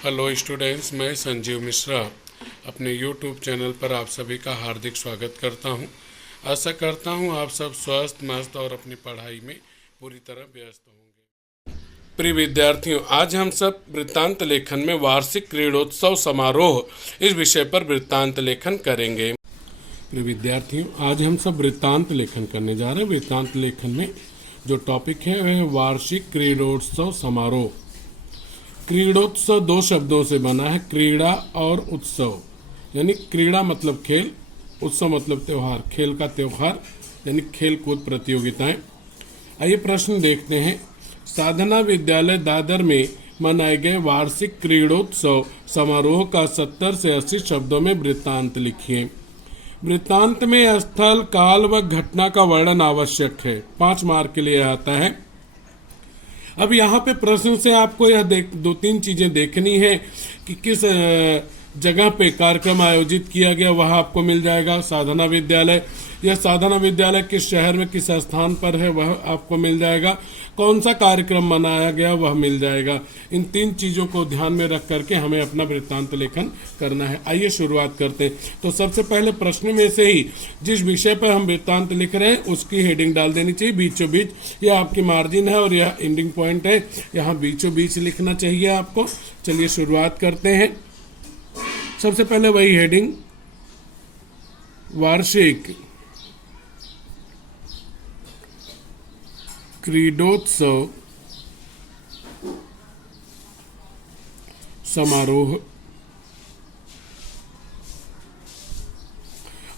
Hello students, मैं संजीव मिश्रा अपने YouTube channel पर आप सभी का हार्दिक स्वागत करता हूं। आशा करता हूं आप सब स्वस्थ मस्त और अपनी पढ़ाई में पूरी तरह व्यस्त होंगे। प्रिय विद्यार्थियों, आज हम सब वृत्तांत लेखन में वार्षिक क्रीड़ोत्सव समारोह इस विषय पर वृत्तांत लेखन करेंगे। प्रिय विद्यार्थियों, आज हम सब वृत्तांत लेखन करने जा रहे हैं। वृत्तांत लेखन में जो टॉपिक है वह है वार्षिक क्रीड़ोत्सव समारोह। क्रीड़ोत्सव दो शब्दों से बना है, क्रीड़ा और उत्सव। यानी क्रीड़ा मतलब खेल, उत्सव मतलब त्यौहार, खेल का त्यौहार यानी खेल कूद प्रतियोगिताएं। आइए प्रश्न देखते हैं। साधना विद्यालय दादर में मनाए गए वार्षिक क्रीड़ोत्सव समारोह का 70 से 80 शब्दों में वृत्तांत लिखिए। वृत्तांत में स्थल, काल व घटना का वर्णन आवश्यक है। 5 मार्क के लिए आता है। अब यहाँ पे प्रश्न से आपको यह दो तीन चीजें देखनी है कि किस जगह पे कार्यक्रम आयोजित किया गया, वह आपको मिल जाएगा। साधना विद्यालय, यह साधना विद्यालय किस शहर में किस स्थान पर है वह आपको मिल जाएगा। कौन सा कार्यक्रम मनाया गया वह मिल जाएगा। इन 3 चीज़ों को ध्यान में रख करके हमें अपना वृत्तांत लेखन करना है। आइए शुरुआत करते हैं। तो सबसे पहले प्रश्न में से ही जिस विषय पर हम वृत्तांत लिख रहे हैं उसकी हेडिंग डाल देनी चाहिए बीचों बीच। यह आपकी मार्जिन है और यह एंडिंग पॉइंट है, यहाँ बीचों बीच लिखना चाहिए आपको। चलिए शुरुआत करते हैं। सबसे पहले वही हेडिंग, वार्षिक क्रीडोत्सव समारोह,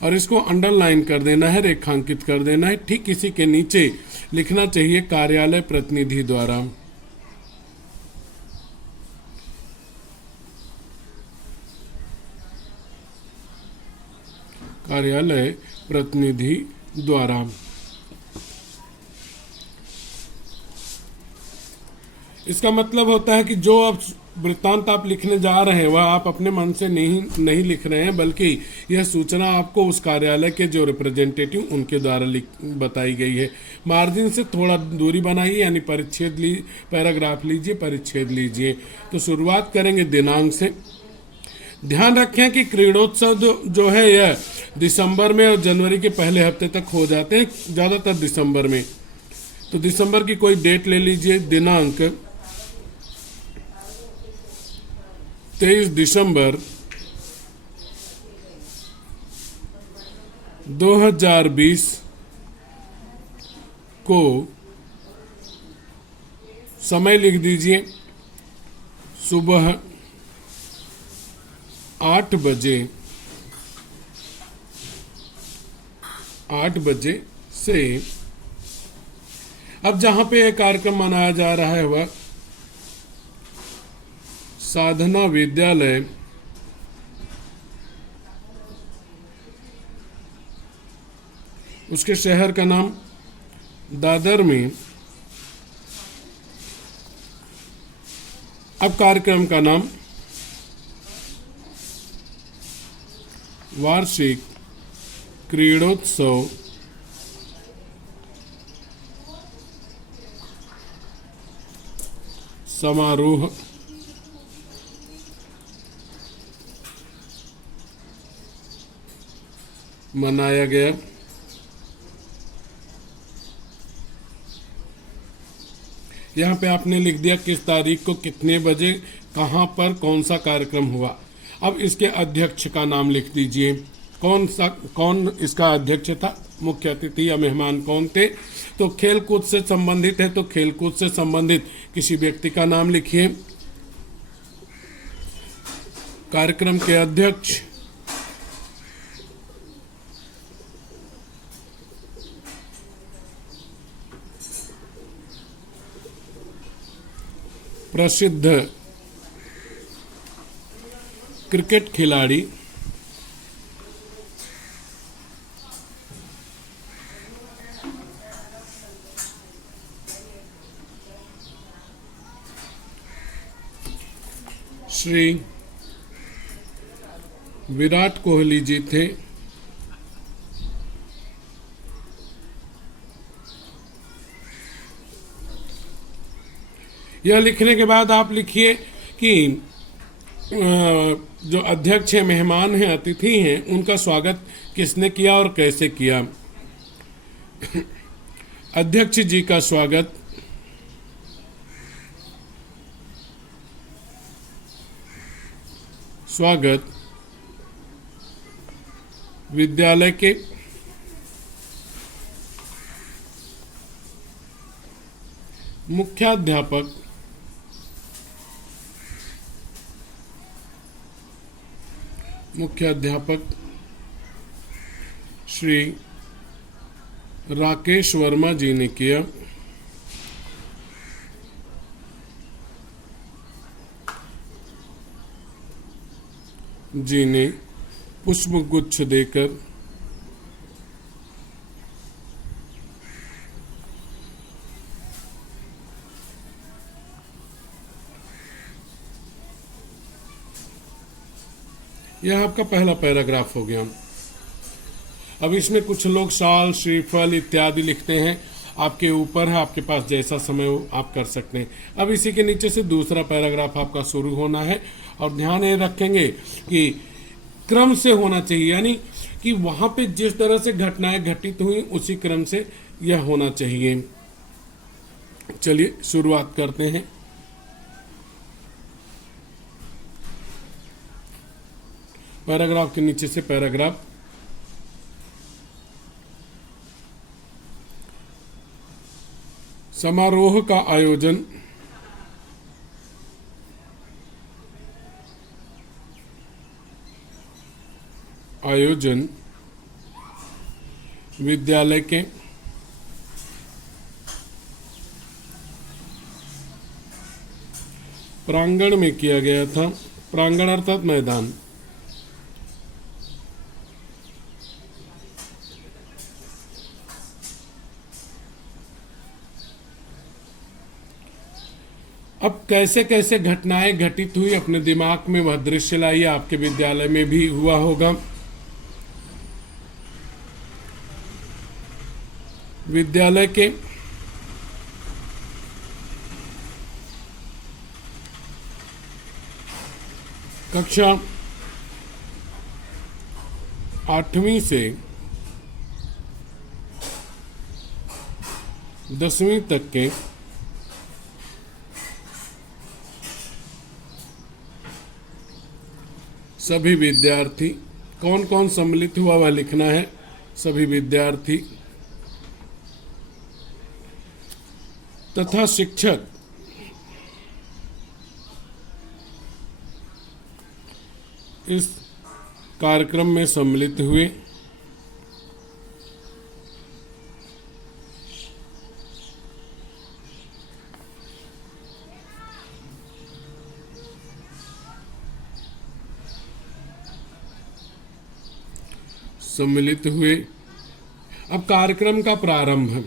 और इसको अंडरलाइन कर देना है, रेखांकित कर देना है। ठीक इसी के नीचे लिखना चाहिए कार्यालय प्रतिनिधि द्वारा। कार्यालय प्रतिनिधि द्वारा। इसका मतलब होता है कि जो अब वृत्तांत आप लिखने जा रहे हैं वह आप अपने मन से नहीं लिख रहे हैं, बल्कि यह सूचना आपको उस कार्यालय के जो रिप्रेजेंटेटिव उनके द्वारा बताई गई है। मार्जिन से थोड़ा दूरी बनाइए, यानी परिच्छेद पैराग्राफ लीजिए, परिच्छेद लीजिए। तो शुरुआत करेंगे दिनांक से। ध्यान रखें कि क्रीड़ोत्सव जो है यह दिसंबर में और जनवरी के पहले हफ्ते तक हो जाते हैं, ज़्यादातर दिसंबर में। तो दिसंबर की कोई डेट ले लीजिए। दिनांक 23 दिसंबर 2020 को समय लिख दीजिए सुबह 8 बजे। 8 बजे से अब जहां पे यह कार्यक्रम मनाया जा रहा है वह साधना विद्यालय उसके शहर का नाम दादर में। अब कार्यक्रम का नाम वार्षिक क्रीड़ोत्सव समारोह मनाया गया। यहाँ पे आपने लिख दिया किस तारीख को कितने बजे कहाँ पर कौन सा कार्यक्रम हुआ। अब इसके अध्यक्ष का नाम लिख दीजिए। कौन इसका अध्यक्ष था, मुख्य अतिथि या मेहमान कौन थे। तो खेल कूद से संबंधित है तो खेल कूद से संबंधित किसी व्यक्ति का नाम लिखिए। कार्यक्रम के अध्यक्ष, प्रसिद्ध क्रिकेट खिलाड़ी, श्री विराट कोहली जी थे। यह लिखने के बाद आप लिखिए कि जो अध्यक्ष हैं, मेहमान हैं, अतिथि हैं, उनका स्वागत किसने किया और कैसे किया? अध्यक्ष जी का स्वागत विद्यालय के मुख्याध्यापक श्री राकेश वर्मा जी ने किया। जी ने पुष्प गुच्छ देकर यह आपका पहला पैराग्राफ हो गया। अब इसमें कुछ लोग साल, श्रीफल इत्यादि लिखते हैं, आपके ऊपर है, आपके पास जैसा समय हो आप कर सकते हैं। अब इसी के नीचे से दूसरा पैराग्राफ आपका शुरू होना है और ध्यान ये रखेंगे कि क्रम से होना चाहिए, यानी कि वहां पे जिस तरह से घटनाएं घटित हुई उसी क्रम से यह होना चाहिए। चलिए शुरुआत करते हैं। पैराग्राफ के नीचे से पैराग्राफ। समारोह का आयोजन विद्यालय के प्रांगण में किया गया था। प्रांगण अर्थात मैदान। अब कैसे कैसे घटनाएं घटित हुई अपने दिमाग में वह दृश्य लाइए। आपके विद्यालय में भी हुआ होगा। विद्यालय के कक्षा 8वीं से 10वीं तक के सभी विद्यार्थी, कौन कौन सम्मिलित हुआ वह लिखना है। सभी विद्यार्थी तथा शिक्षक इस कार्यक्रम में सम्मिलित हुए। अब कार्यक्रम का प्रारंभ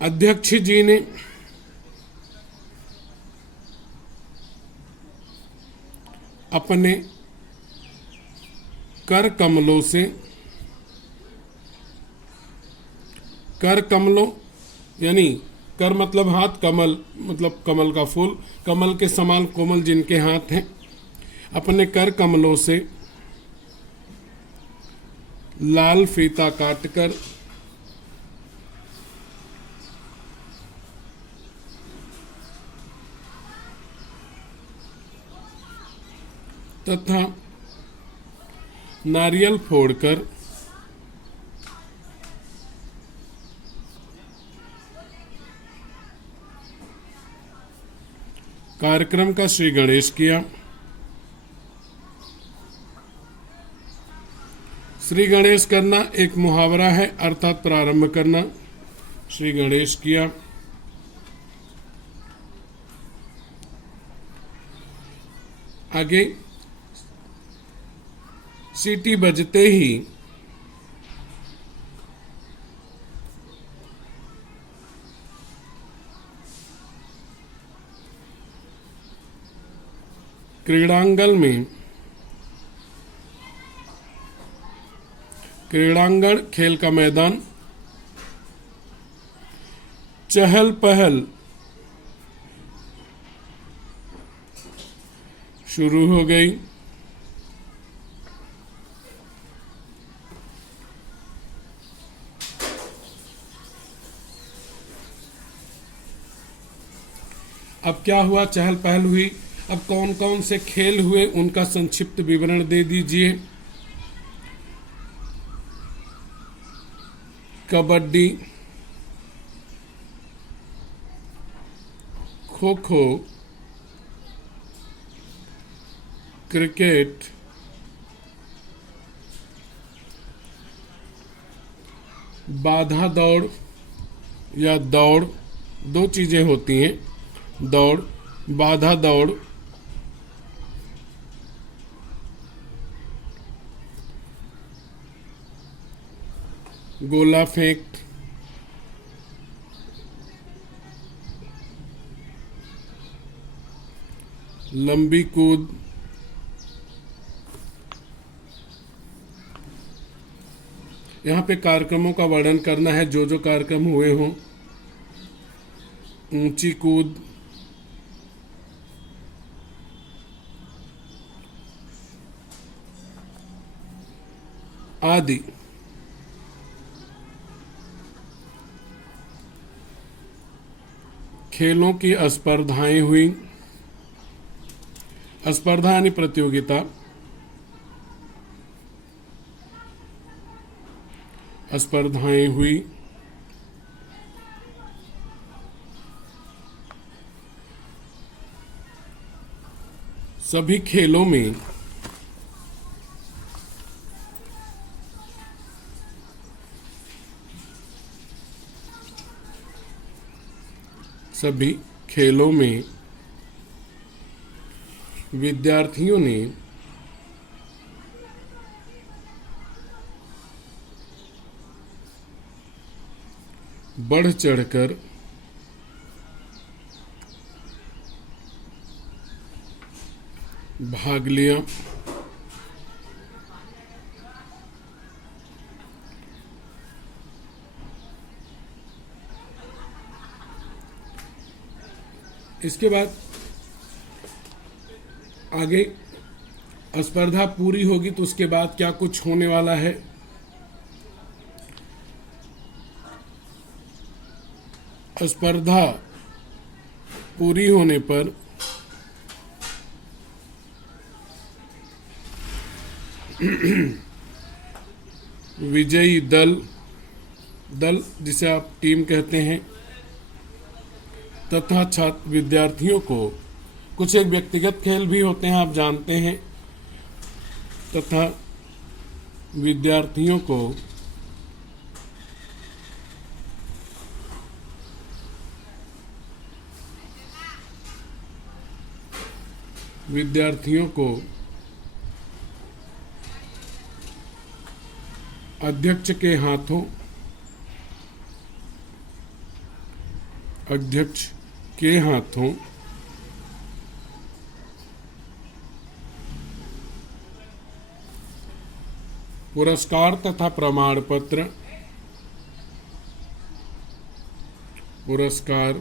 अध्यक्ष जी ने अपने कर कमलों यानी कर मतलब हाथ, कमल मतलब कमल का फूल, कमल के समान कोमल जिनके हाथ हैं, अपने कर कमलों से लाल फीता काटकर तथा नारियल फोड़कर कार्यक्रम का श्री गणेश किया। श्री गणेश करना एक मुहावरा है, अर्थात प्रारंभ करना। श्री गणेश किया। आगे सीटी बजते ही क्रीड़ांगण खेल का मैदान चहल पहल शुरू हो गई। अब क्या हुआ, चहल पहल हुई। अब कौन कौन से खेल हुए उनका संक्षिप्त विवरण दे दीजिए। कबड्डी, खो खो, क्रिकेट, बाधा दौड़ या दौड़, दो चीजें होती हैं, दौड़, बाधा दौड़, गोला फेंक, लंबी कूद, यहाँ पे कार्यक्रमों का वर्णन करना है, जो जो कार्यक्रम हुए हों। ऊंची कूद, आदि। खेलों की स्पर्धाएं हुई। स्पर्धा यानी प्रतियोगिता, स्पर्धाएं हुई। सभी खेलों में सभी खेलों में विद्यार्थियों ने बढ़ चढ़कर भाग लिया। इसके बाद आगे स्पर्धा पूरी होगी तो उसके बाद क्या कुछ होने वाला है। स्पर्धा पूरी होने पर विजयी दल, दल जिसे आप टीम कहते हैं, तथा छात्र विद्यार्थियों को, कुछ एक व्यक्तिगत खेल भी होते हैं आप जानते हैं, तथा विद्यार्थियों को अध्यक्ष के हाथों पुरस्कार तथा प्रमाण पत्र, पुरस्कार,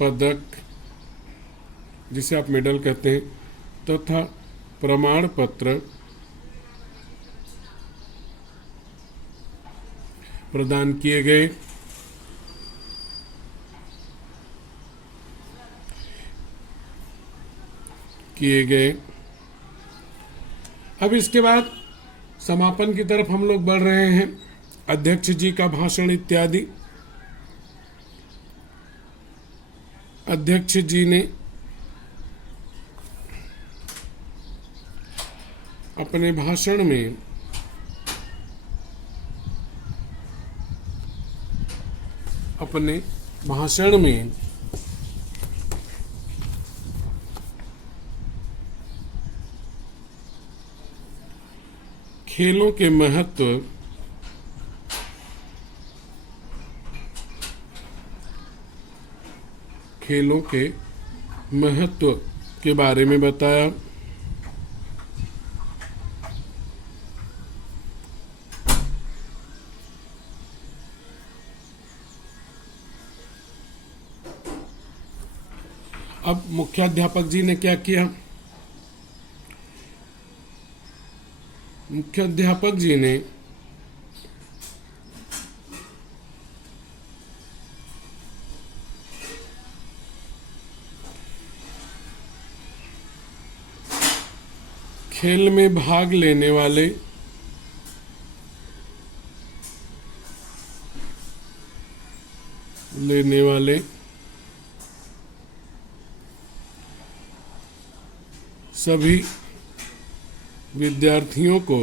पदक जिसे आप मेडल कहते हैं, तथा प्रमाण पत्र प्रदान किए गए। अब इसके बाद समापन की तरफ हम लोग बढ़ रहे हैं। अध्यक्ष जी का भाषण इत्यादि। अध्यक्ष जी ने अपने भाषण में खेलों के महत्व के बारे में बताया। अब मुख्याध्यापक जी ने क्या किया? मुख्याध्यापक जी ने खेल में भाग लेने वाले सभी विद्यार्थियों को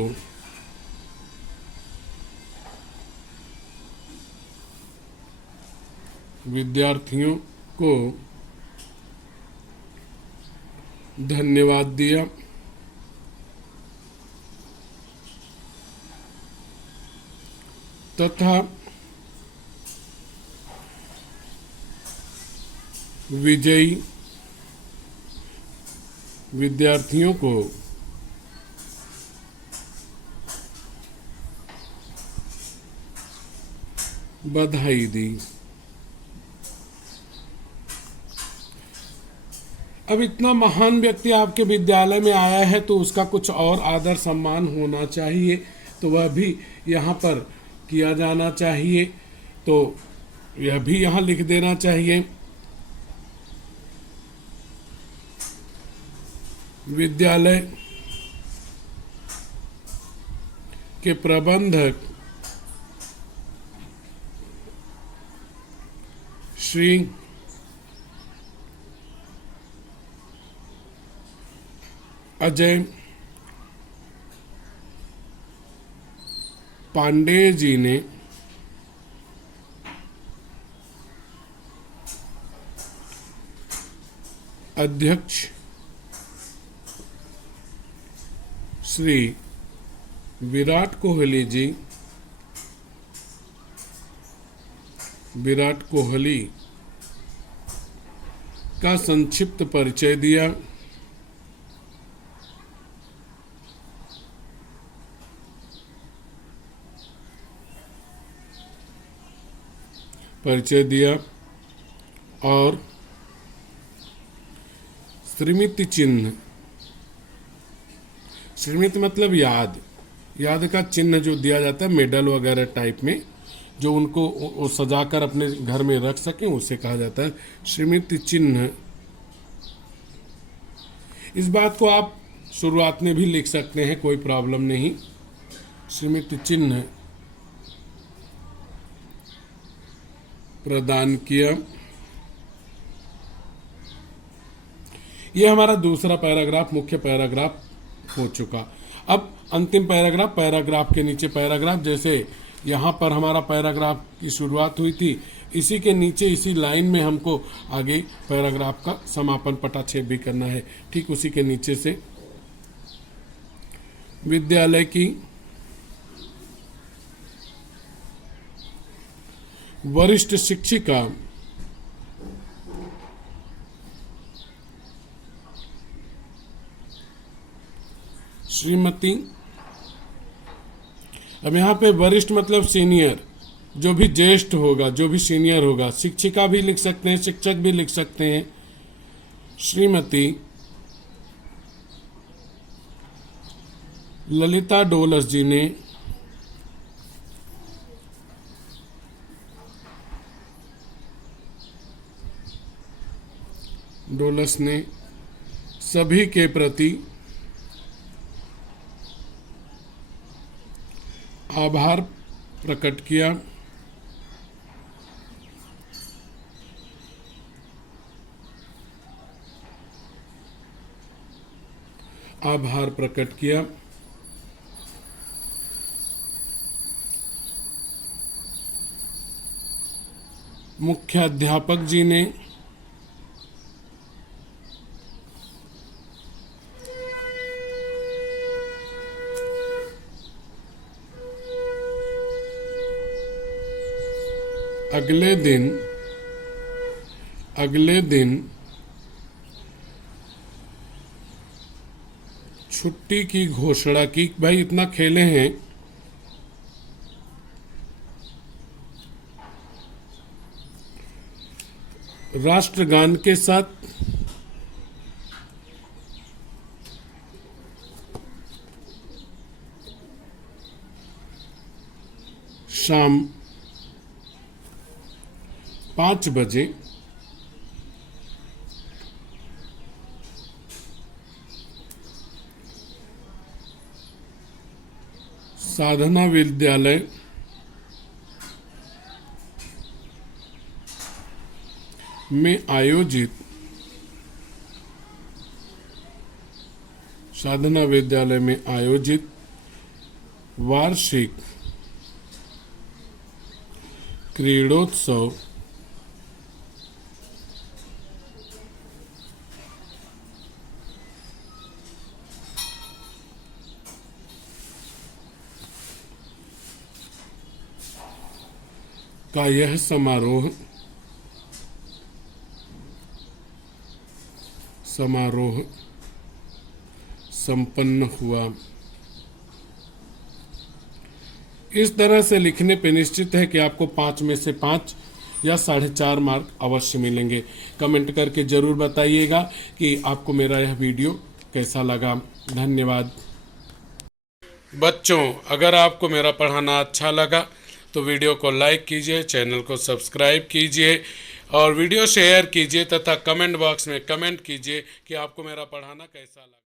धन्यवाद दिया तथा विजयी विद्यार्थियों को बधाई दी। अब इतना महान व्यक्ति आपके विद्यालय में आया है तो उसका कुछ और आदर सम्मान होना चाहिए, तो वह भी यहाँ पर किया जाना चाहिए। तो यह भी यहाँ लिख देना चाहिए। विद्यालय के प्रबंधक श्री अजय पांडेय जी ने अध्यक्ष श्री विराट कोहली का संक्षिप्त परिचय दिया। और स्मृति चिन्ह, स्मृति मतलब याद का चिन्ह जो दिया जाता है मेडल वगैरह टाइप में, जो उनको सजाकर अपने घर में रख सकें, उसे कहा जाता है स्मृति चिन्ह। इस बात को आप शुरुआत में भी लिख सकते हैं, कोई प्रॉब्लम नहीं। स्मृति चिन्ह प्रदान किया। यह हमारा दूसरा पैराग्राफ, मुख्य पैराग्राफ हो चुका। अब अंतिम पैराग्राफ के नीचे पैराग्राफ, जैसे यहाँ पर हमारा पैराग्राफ की शुरुआत हुई थी, इसी के नीचे इसी लाइन में हमको आगे पैराग्राफ का समापन पटाक्षेप भी करना है। ठीक उसी के नीचे से विद्यालय की वरिष्ठ शिक्षिका श्रीमती, अब यहाँ पे वरिष्ठ मतलब सीनियर, जो भी ज्येष्ठ होगा, जो भी सीनियर होगा, शिक्षिका भी लिख सकते हैं, शिक्षक भी लिख सकते हैं। श्रीमती ललिता डोलस ने सभी के प्रति आभार प्रकट किया। मुख्याध्यापक जी ने अगले दिन छुट्टी की घोषणा की। भाई इतना खेले हैं, राष्ट्रगान के साथ शाम 5 बजे साधना विद्यालय में आयोजित वार्षिक क्रीड़ोत्सव का यह समारोह संपन्न हुआ। इस तरह से लिखने पे निश्चित है कि आपको 5 में से 5 या 4.5 मार्क अवश्य मिलेंगे। कमेंट करके ज़रूर बताइएगा कि आपको मेरा यह वीडियो कैसा लगा। धन्यवाद। बच्चों, अगर आपको मेरा पढ़ाना अच्छा लगा तो वीडियो को लाइक कीजिए, चैनल को सब्सक्राइब कीजिए और वीडियो शेयर कीजिए तथा कमेंट बॉक्स में कमेंट कीजिए कि आपको मेरा पढ़ाना कैसा लगा।